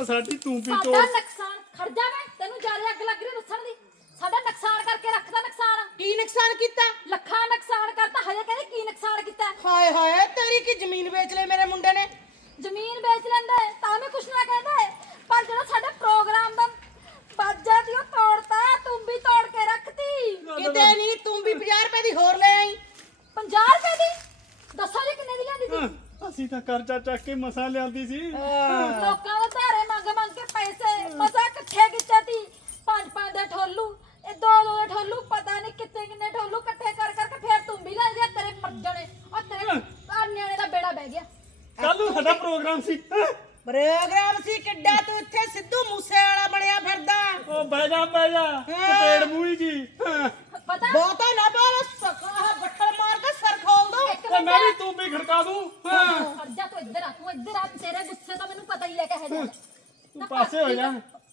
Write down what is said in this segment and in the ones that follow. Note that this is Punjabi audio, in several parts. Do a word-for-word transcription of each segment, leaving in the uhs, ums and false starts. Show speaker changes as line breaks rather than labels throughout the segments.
ਸਾਡੀ ਤੂੰ ਵੀ
ਸਾਡਾ
ਤੋੜ
ਨੁਕਸਾਨ ਖੜ ਜਾ ਮੈਂ ਤੈਨੂੰ ਜ਼ਿਆਦਾ ਅੱਗ ਲੱਗ ਰਹੀ ਦੱਸਣ ਦੀ ਸਾਡਾ ਨੁਕਸਾਨ ਕਰਕੇ ਰੱਖਦਾ ਨੁਕਸਾਨ
ਕੀ ਨੁਕਸਾਨ ਕੀਤਾ?
ਲੱਖਾਂ ਨੁਕਸਾਨ ਕਰਤਾ ਹਜੇ ਕਹਿੰਦੇ ਕੀ ਨੁਕਸਾਨ ਕੀਤਾ
ਹਾਏ ਹਾਏ ਤੇਰੀ ਕੀ ਜ਼ਮੀਨ ਵੇਚ ਲਈ ਮੇਰੇ ਮੁੰਡੇ ਨੇ?
ਜ਼ਮੀਨ ਵੇਚ ਲੈਂਦਾ ਹੈ, ਤਾਂ ਵੀ ਕੁਛ ਨਾ ਕਹਿੰਦਾ ਹੈ। ਪਰ ਜਿਹੜਾ ਸਾਡੇ ਪ੍ਰੋਗਰਾਮ ਦਾ ਬਾਜਾ ਦੀ ਉਹ ਤੋੜਤਾ ਤੂੰ ਵੀ ਤੋੜ ਕੇ ਰੱਖਤੀ
ਕਿਤੇ ਨਹੀਂ, ਤੂੰ ਵੀ ਪੰਜਾਹ ਰੁਪਏ ਦੀ ਹੋਰ ਲੈ ਆਈ।
ਪੰਜਾਹ ਰੁਪਏ ਦੀ ਦੱਸੋ ਜੀ ਕਿੰਨੇ ਦੀ ਲਿਆਂਦੀ ਸੀ
ਅਸੀਂ ਤਾਂ ਕਰਜ਼ਾ ਚੱਕ ਕੇ ਮਸਾਂ ਲਿਆਂਦੀ ਸੀ
ਲੋਕਾਂ ਦੇ ਧਾਰੇ ਮੰਗ ਮੰਗ ਕੇ ਪੈਸੇ ਮਸਾ ਇਕੱਠੇ ਕੀਤੇ ਤੀ ਪੰਜ ਪੰਜ ਦੇ ਠੋਲੂ ਇਹ ਦੋ ਦੋ ਦੇ ਠੋਲੂ ਪਤਾ ਨਹੀਂ ਕਿੰਨੇ ਕਿੰਨੇ ਠੋਲੂ ਇਕੱਠੇ ਕਰ ਕਰਕੇ ਫੇਰ ਤੂੰ ਵੀ ਲੈ ਜਾ ਤੇਰੇ ਮਰ ਜਾਣੇ ਉਹ ਤੇਰੇ ਆ ਨਿਆਣੇ ਦਾ ਬੇੜਾ ਬਹਿ ਗਿਆ
ਕੱਲ ਨੂੰ ਸਾਡਾ ਪ੍ਰੋਗਰਾਮ ਸੀ ਹੈਂ?
ਪ੍ਰੋਗਰਾਮ ਸੀ ਕਿੱਡਾ, ਤੂੰ ਇੱਥੇ ਸਿੱਧੂ ਮੂਸੇ ਵਾਲਾ ਬਣਿਆ ਫਿਰਦਾ।
ਉਹ ਬਹਿ ਜਾ ਬਹਿ ਜਾ ਚਪੇੜ ਮੂੰਹ ਜੀ ਹਾਂ।
ਪਤਾ
ਬਹੁਤਾ ਨਾ ਬੋਲ, ਸਕਾ ਬੱਠਲ ਮਾਰ ਕੇ ਸਰ ਖੋਲ ਦੋ।
ਇੱਕ
ਤੇ ਮੈਂ ਵੀ ਤੂੰ ਵੀ ਖੜਕਾ ਦੂੰ ਹਾਂ।
ਖੜ ਜਾ ਤੂੰ ਇੱਧਰ ਆ ਤੂੰ ਇੱਧਰ ਆ ਤੇਰੇ ਗੁੱਸੇ ਤੋਂ ਮੈਨੂੰ ਪਤਾ ਹੀ ਲੈ ਕੇ ਹੈ ਜਾ
ਤੂੰ ਪਾਸੇ ਹੋ ਜਾ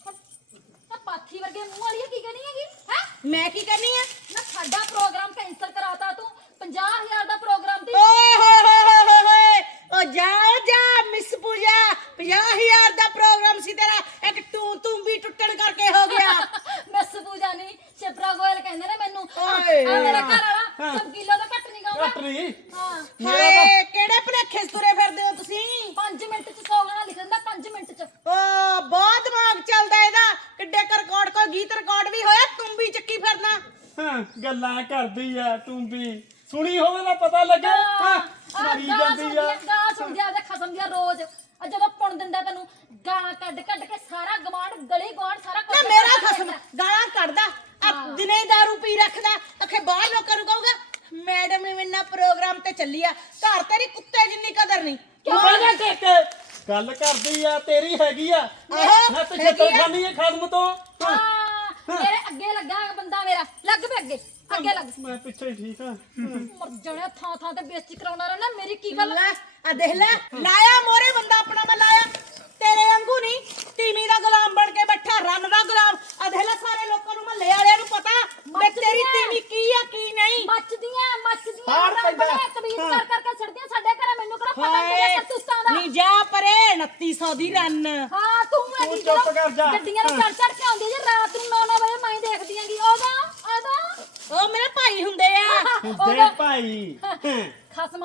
ਨਾ ਪਾਥੀ ਵਰਗੇ ਮੂੰਹ ਵਾਲੀ ਕੀ ਕਹਿਣੀ ਹੈਗੀ ਹੈ
ਮੈਂ ਕੀ ਕਰਨੀ ਆ?
ਨਾ ਸਾਡਾ ਪ੍ਰੋਗਰਾਮ ਕੈਂਸਲ ਕਰਾਤਾ ਤੂੰ ਪੰਜਾਹ ਹਜ਼ਾਰ ਦਾ ਪ੍ਰੋਗਰਾਮ ਦੀ
ਓਏ ਹੋਏ ਹੋਏ ਹੋਏ ਹੋਏ ਹੋਏ, ਓ ਜਾ ਜਾ ਮਿਸ ਪੂਜਾ, ਪੰਜਾਹ ਹਜ਼ਾਰ ਦਾ ਪ੍ਰੋਗਰਾਮ ਸੀ ਤੇਰਾ, ਇੱਕ ਤੂੰ ਤੂੰ ਵੀ ਟੁੱਟਣ ਕਰਕੇ ਹੋ ਗਿਆ।
ਮਿਸ ਪੂਜਾ ਨਹੀਂ ਸ਼ਿਪਰਾ ਗੋਇਲ ਕਹਿੰਦੇ ਨੇ ਮੈਨੂੰ
ਓਏ।
ਆ ਮੇਰਾ ਘਰ ਵਾਲਾ ਸਭ ਕਿਲੋ ਦਾ ਘੱਟ ਨਹੀਂ ਗਾਉਂਦਾ
ਕੱਟ ਨਹੀਂ
ਹਾਂ
ਹਾਏ ਕਿਹੜੇ ਭਲੇਖੇ ਤੁਰੇ ਫਿਰਦੇ ਹੋ ਤੁਸੀਂ?
ਪੰਜ ਮਿੰਟ ਚ ਸੌ ਗਾਣਾ ਲਿਖ ਦਿੰਦਾ ਪੰਜ ਮਿੰਟ ਚ
ਓ ਬਹੁਤ ਦਿਮਾਗ ਚੱਲਦਾ ਇਹਦਾ, ਕਿੱਡੇ ਕੁ ਰਿਕਾਰਡ ਕੋ ਗੀਤ ਰਿਕਾਰਡ ਵੀ ਹੋਇਆ, ਤੂੰ ਵੀ ਚੱਕੀ ਫਿਰਨਾ।
ਹਾਂ ਗੱਲਾਂ ਕਰਦੀ ਆ ਤੂੰ ਵੀ ਸੁਣੀ ਹੋਵੇ ਤਾਂ ਪਤਾ ਲੱਗੇ ਹਾਂ ਮਰੀ ਜਾਂਦੀ ਆ
ਗਾ ਸੁਣਦੀ ਆ ਦੇ ਖਸਮ ਦੀਆਂ ਰੋਜ਼ ਆ ਜਦੋਂ ਪੁਣ ਦਿੰਦਾ ਤੈਨੂੰ ਗਾਲਾਂ ਕੱਢ ਕੱਢ ਕੇ ਸਾਰਾ ਗਵਾਂਢ ਗਲੀ ਗਵਾਂਢ ਸਾਰਾ
ਨਾ ਮੇਰਾ ਖਸਮ ਗਾਲਾਂ ਕੱਢਦਾ, ਆ ਦਿਨੇ ਦਾਰੂ ਪੀ ਰੱਖਦਾ, ਅਖੇ ਬਾਹਰ ਲੋਕਾਂ ਨੂੰ ਕਹੂਗਾ ਮੈਡਮ ਇਵਨਾ ਪ੍ਰੋਗਰਾਮ ਤੇ ਚੱਲੀ ਆ, ਘਰ ਤੇਰੀ ਕੁੱਤੇ ਜਿੰਨੀ ਕਦਰ ਨਹੀਂ।
ਤੂੰ ਬਹਿ ਜਾ ਟੇਕੇ ਗੱਲ ਕਰਦੀ ਆ ਤੇਰੀ ਹੈਗੀ ਆ
ਆਹੋ,
ਮੈਂ ਪਿੱਛੇ
ਹੈਗੀ ਆ।
ਖਾਣੀ ਆ ਖਸਮ ਤੋਂ ਹਾਂ।
ਹਾਂ ਮੇਰੇ ਅੱਗੇ ਲੱਗਾ ਬੰਦਾ ਮੇਰਾ ਲੱਗ ਪੇ ਅੱਗੇ ਅੱਗੇ ਲੱਗ
ਮੈਂ ਪਿੱਛੇ ਹੀ ਠੀਕ ਆ
ਮਰ ਜਾਣਾ ਥਾਂ ਥਾਂ ਤੇ ਬੇਇੱਜ਼ਤੀ ਕਰਾਉਣਾ ਰਹਿਣਾ ਮੇਰੀ ਕੀ ਗੱਲ
ਲੈ ਆ ਦੇਖ ਲੈ, ਲਾਇਆ ਮੋਰੇ ਬੰਦਾ ਆਪਣਾ, ਮੈਂ ਲਾਇਆ ਤੇਰੇ ਵਾਂਗੂ ਨਹੀਂ, ਤੀਵੀਂ ਦਾ ਗੁਲਾਮ ਬਣ ਕੇ ਬੈਠਾ, ਰਨ ਦਾ ਗੁਲਾਮ। ਆ ਦੇਖ ਲੈ ਸਾਰੇ ਲੋਕਾਂ ਨੂੰ ਮਹੱਲੇ ਵਾਲਿਆਂ ਨੂੰ ਪਤਾ ਮੈਂ ਤੇਰੀ ਤੀਵੀਂ ਕੀ ਆ ਕੀ ਨਹੀਂ।
ਮੱਚਦੀਆਂ ਮੱਚਦੀਆਂ
ਹਾਰ
ਰੰਗ
ਪੈਂਦਾ।
ਬੜੇ ਤਵੀਜ਼ ਕਰ ਕਰਕੇ ਛੱਡਦੀਆਂ ਸਾਡੇ ਘਰੇ ਮੈਨੂੰ ਕਿਹੜਾ ਪਤਾ
ਹਾਏ
ਤੇਰੇ ਕਰਤੂਤਾਂ ਦਾ
ਨਹੀਂ ਜਾ ਪਰੇ, ਉਨੱਤੀ ਸੌ ਦੀ ਰਨ।
ਹਾਂ ਤੂੰ
ਤੂੰ
ਐਡੀ
ਚੁੱਪ ਕਰ ਜਾ।
ਗੱਡੀਆਂ ਨੂੰ ਚੜ ਚੜ ਕੇ ਆਉਂਦੀ ਜੇ ਰਾਤ ਨੂੰ ਨੌ ਨੌ ਵਜੇ ਮੈਂ ਦੇਖਦੀ ਆਂਗੀ ਉਹਦਾ ਉਹਦਾ
ਉਹ ਮੇਰੇ ਭਾਈ ਹੁੰਦੇ ਆ।
ਦੇ ਭਾਈ
ਖਸਮ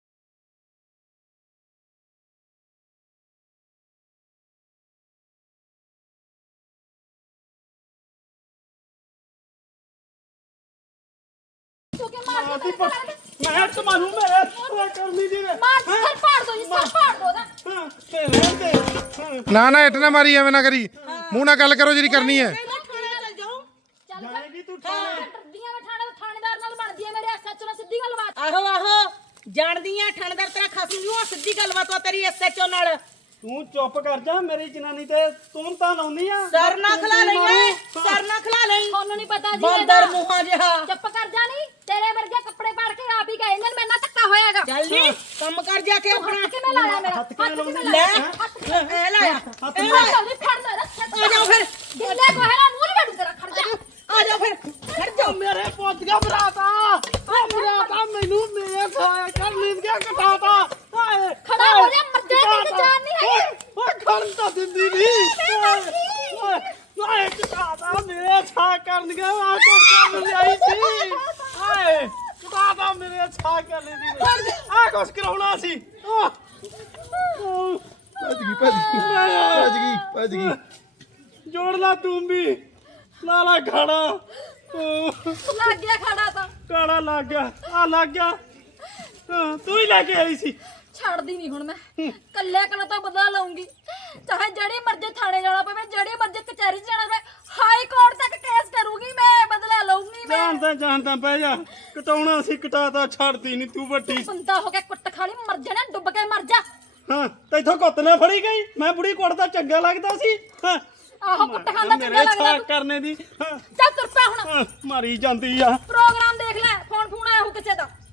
ਚੁੱਕੇ ਮਾਰ
ਆਦੀ
ਕੇ
ਪ- ਮੈਂ ਤੁਹਾਨੂੰ ਮੇਰੇ ਉਹ ਕਰਨੀ ਦੀ ਨੇ
ਮਾਰ ਸਰ ਪਾੜ ਦੋ ਜੀ ਸਰ ਪਾੜ ਦੋ ਨਾ
ਹਾਂ ਤੇ ਰਹਿਣ ਦੇ ਹਾਂ।
ਨਾ ਨਾ ਇੱਟ ਨਾ ਮਾਰੀ ਐਵੇਂ ਨਾ ਕਰੀ ਮੂੰਹ ਨਾਲ ਗੱਲ ਕਰੋ ਜਿਹੜੀ ਕਰਨੀ ਹੈ।
ਕਹਿੰਦਾ ਥਾਣੇ ਚੱਲ ਜਾਊਂ।
ਚੱਲ
ਜਾਏਗੀ ਤੂੰ
ਹਾਂ
ਥਾਣੇ
ਡਰਦੀਆਂ ਮੈਂ ਥਾਣੇ ਥਾਣੇਦਾਰ ਨਾਲ ਬਣਦੀ ਹੈ ਮੇਰੇ ਐਸਐਚਓ ਨਾਲ ਸਿੱਧੀ ਗੱਲ ਬਾਤ
ਆਹੋ ਆਹੋ ਜਾਣਦੀ ਆ, ਥਾਣੇਦਾਰ ਤੇਰਾ ਖਸਮ ਜੂ ਆ, ਸਿੱਧੀ ਗੱਲਬਾਤ ਆ ਤੇਰੀ ਐਸਐਚਓ ਨਾਲ।
ਤੂੰ ਚੁੱਪ ਕਰ ਜਾ ਮੇਰੀ ਜਨਾਨੀ ਤੇ ਤੂੰ ਤਾਂ ਲਾਉਣੀ ਆ
ਸਰ ਨਾ ਖਲਾ ਲਈ ਓਏ, ਸਰ ਨਾ ਖਲਾ ਲਈ
ਤੁਹਾਨੂੰ ਨਹੀਂ ਪਤਾ ਜੀ
ਬਾਂਦਰ ਮੂੰਹਾਂ ਜਿਹਾ।
ਚੁੱਪ ਕਰ ਜਾ ਨਹੀਂ ਤੇਰੇ ਵਰਗੇ ਕੱਪੜੇ ਪਾੜ ਕੇ ਆਪ ਹੀ ਗਏ ਨੇ ਮੇਰੇ ਨਾਲ ਧੱਕਾ ਹੋਇਆਗਾ
ਚੱਲ ਨੀ ਕੰਮ ਕਰ ਜਾ ਕੇ ਆਪਣਾ।
ਹੱਥ ਕਿਵੇਂ ਲਾਇਆ ਮੇਰਾ
ਹੱਥ ਕਿਵੇਂ ਲਾਉਂਦੀ?
ਕਿਵੇਂ
ਲੈ
ਲਾਇਆ? ਹੱਥ
ਐ ਲਾਇਆ
ਹੱਥ
ਐ
ਮਾਰ।
ਲਾਇਆ।
ਚੱਲ ਫੜ ਲੈ ਰੱਖ
ਆ ਜਾਓ ਫਿਰ,
ਗਿੱਲੇ ਕੋ ਹੈ ਨਾ ਮੂੰਹ ਨਹੀਂ ਵੜੂ ਤੇਰਾ ਖੜ ਜਾ
ਆ ਜਾਓ ਫਿਰ, ਖੜ ਜਾਓ।
ਮੇਰੇ ਪੁੱਤ ਦਾ ਭਰਾਤਾ ਉਹ ਭਰਾਤਾ ਮੈਨੂੰ ਮੇਰੇ ਖਾਇਆ ਕਰ ਲੀਨ ਗਿਆ ਕਟਾਤਾ ਹਾਏ
ਖੜਾ ਹੋ ਜਾ ਮਰ ਜਾ ਤੇਰੀ ਜਾਨ ਨਹੀਂ ਹੈਗੀ
ਓਏ ਖੜਨ ਤਾਂ ਦਿੰਦੀ ਨਹੀਂ ਓਏ ਓਏ ਕਟਾਤਾ ਮੇਰੇ ਛਾ ਕਰਨ ਗਿਆ ਆ ਕੇ ਕੰਮ ਲਈ ਸੀ ਹਾਏ ਕਟਾਤਾ ਮੇਰੇ ਛਾ ਕਰਨ ਦੀ ਆ ਕੁਛ ਕਰਾਉਣਾ ਸੀ ਆਹ। ਆਹ।
ਭੱਜ ਗਈ ਭੱਜ ਗਈ ਭੱਜ ਗਈ ਭੱਜ ਗਈ।
ਜੋੜ ਲਾ ਤੂੰ ਵੀ ਲਾਲਾ ਖਾਣਾ
ਲੱਗ ਗਿਆ ਖੜਾ ਤਾਂ
ਕਾੜਾ ਲੱਗ ਗਿਆ ਆ ਲੱਗ ਗਿਆ ਹਾਂ, ਤੂੰ ਹੀ ਲੈ ਕੇ ਆਈ ਸੀ
ਛੱਡਦੀ ਨਹੀਂ ਹੁਣ ਮੈਂ ਕੱਲੇ ਕੱਲੇ ਤੋਂ ਬਦਲਾ ਲਊਂਗੀ ਚਾਹੇ ਜਿਹੜੀ ਮਰਜ਼ੀ ਥਾਣੇ ਜਾਣਾ ਪਵੇ ਜਿਹੜੀ ਮਰਜ਼ੀ ਕਚਹਿਰੀ 'ਚ ਜਾਣਾ ਪਵੇ ਹਾਈ ਕੋਰਟ ਤੱਕ ਕੇਸ ਕਰੂੰਗੀ ਮੈਂ ਬਦਲਾ ਲਊਂਗੀ ਮੈਂ
ਜਾਣਦਾ ਜਾਣਦਾ ਬਹਿ ਜਾ ਕਟਾਉਣਾ ਸੀ ਕਟਾਤਾ ਛੱਡਦੀ ਨਹੀਂ ਤੂੰ ਵੱਡੀ
ਬੰਦਾ ਹੋ ਕੇ ਕੁੱਟ ਖਾਲੀ ਮਰ ਜਾਣਾ ਡੁੱਬ ਕੇ ਮਰ ਜਾ
ਹਾਂ ਤੈਥੋਂ ਕੁੱਤ ਨੇ ਫੜੀ ਗਈ ਮੈਂ ਬੁੜੀ ਕੁੱਟਦਾ ਚੰਗਾ ਲੱਗਦਾ ਸੀ ਹਾਂ
ਆਹੋ ਕੁੱਟ ਖਾਂਦਾ ਚੰਗਾ
ਮੇਰੇ
ਲੱਗਦਾ
ਛਾਕ ਕਰਨੇ ਦੀ ਹਾਂ
ਚੱਲ ਤੁਰ ਪਿਆ ਹੁਣ
ਹਾਂ, ਮਾਰੀ ਜਾਂਦੀ ਆ
ਪ੍ਰੋਗਰਾਮ ਦੇਖ ਲੈ ਫੋਨ ਫੋਨ ਆਇਆ ਹੋ ਕਿਸੇ ਦਾ